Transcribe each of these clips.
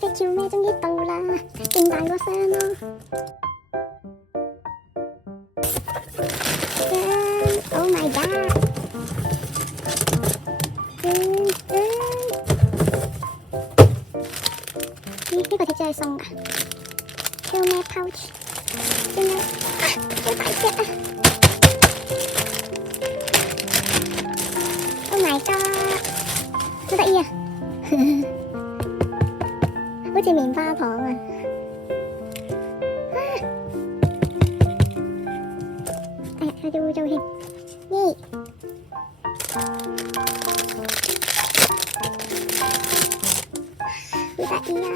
嘅叫咩？終於到啦，勁大個聲咯。Oh my god！ 咦？呢個貼紙係鬆㗎？叫咩 pouch？ 叫咩？好大隻啊 ！Oh my god！ 好得意啊！好似棉花糖啊！哎呀，有啲污糟添。耶！好得意啊！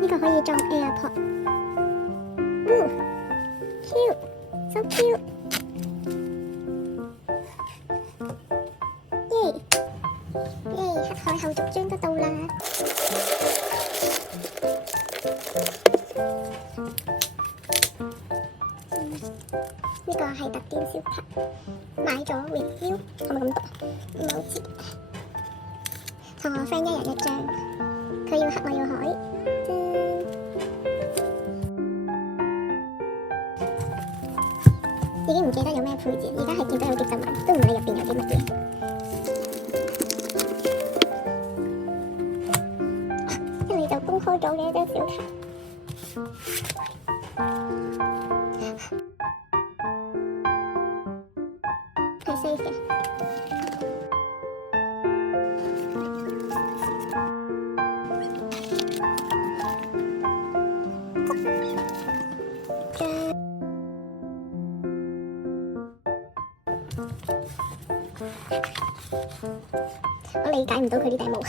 呢個可以裝 AirPod。cute，so cute。耶！黑海後續章得到啦！呢個係特典小卡，買咗 review， 係咪咁讀？唔係好知。同我 friend 一人一張，佢要黑我要海。已經唔記得有咩配置，而家係見到有幾隻文，都唔理入邊有啲乜嘢。一嚟就公開咗嘅一張小卡。係 safe 嘅。我理解唔到佢呢頂帽，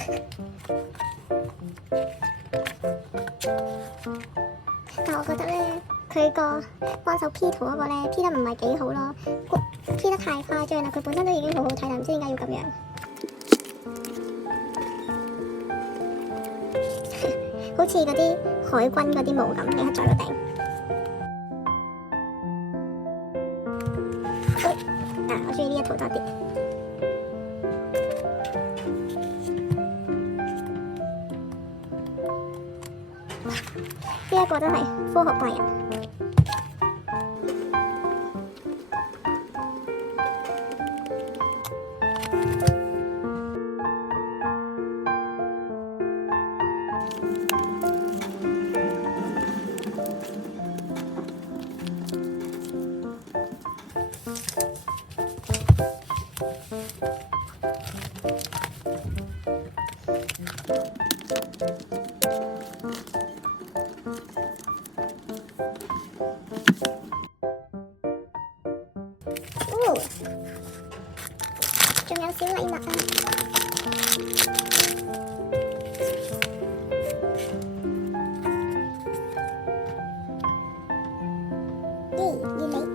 但我覺得咧，佢個幫手 P 圖嗰個咧 P 得唔係幾好咯，P 得太誇張啦。佢本身都已經好好睇，但唔知點解要咁樣，好似嗰啲海軍嗰啲帽咁，你刻在個頂。我中意呢一套多啲。呢一個都係科學怪人。仲有小禮物啊！要你。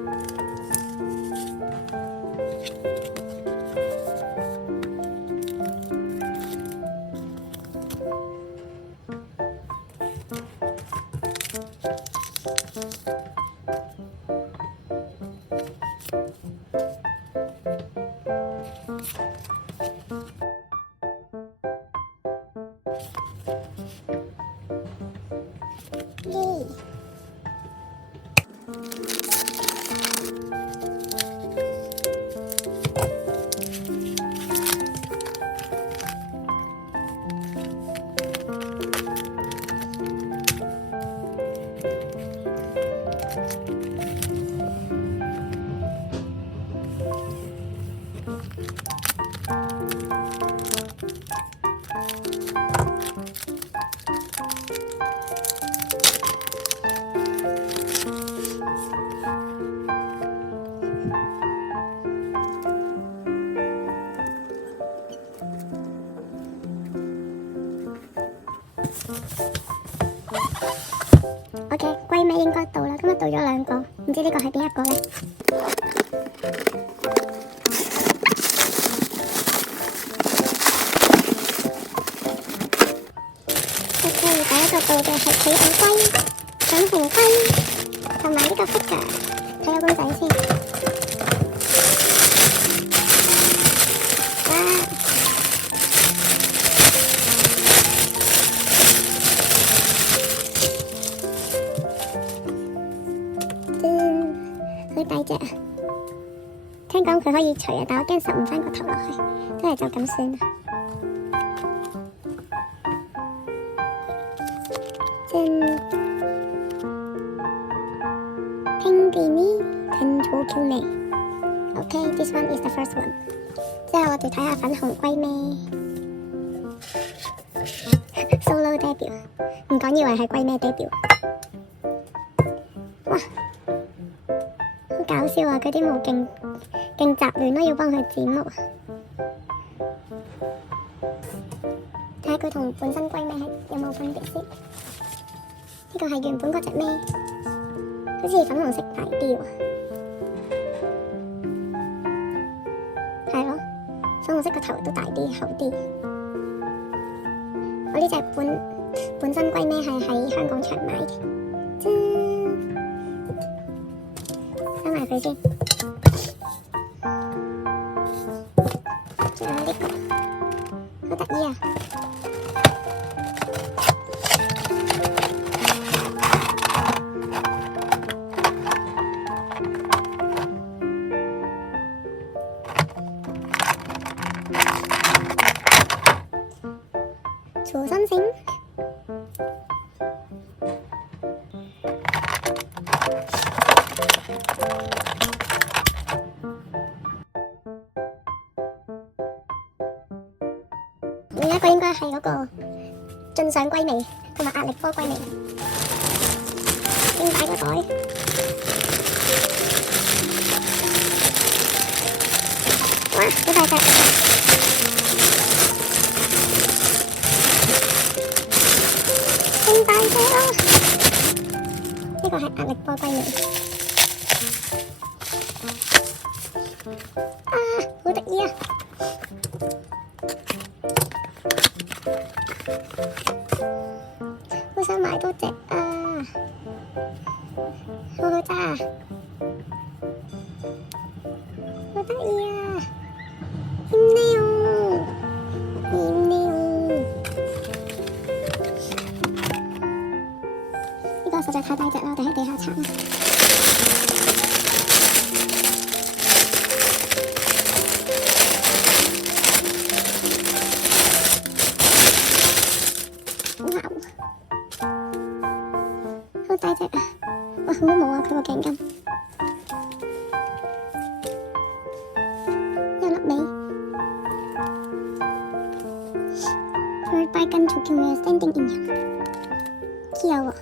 OK， 龜尾應該到啦，今日到咗兩個，唔知呢個係邊一個呢？第一個到嘅係企鵝龜、長頸龜同埋呢個 figure， 睇下公仔先。哇！以除啊，但我驚十唔翻個頭落去，真係就咁算啦。Pinguini Tenchokune。Okay, this one is the first one。之後我哋睇下粉紅龜咩 Solo debut， 唔講以為係龜咩 debut。哇，好搞笑啊！佢啲毛勁雜亂咯，要幫佢剪毛。睇下佢同本身龜咩有冇分別先。呢個係原本嗰隻咩，好似粉紅色大啲喎。係咯，粉紅色個頭都大啲厚啲。我呢隻本身龜咩係喺香港場買嘅。收埋佢先。仲有呢個，好得意啊！做新星。另一個應該係嗰個盡上龜尾同埋壓力波龜尾。點解個袋？哇！好大隻！咁大隻啊！呢個係壓力波龜尾。啊，好得意啊！好想買多隻啊！好好揸啊！好得意啊！呢個實在太大隻啦，我哋喺地下鏟。哇！好大隻啊！哇，好冇啊！佢個頸巾有粒尾。Bird by Gun to Kill Me Standing in Young。Kia喎。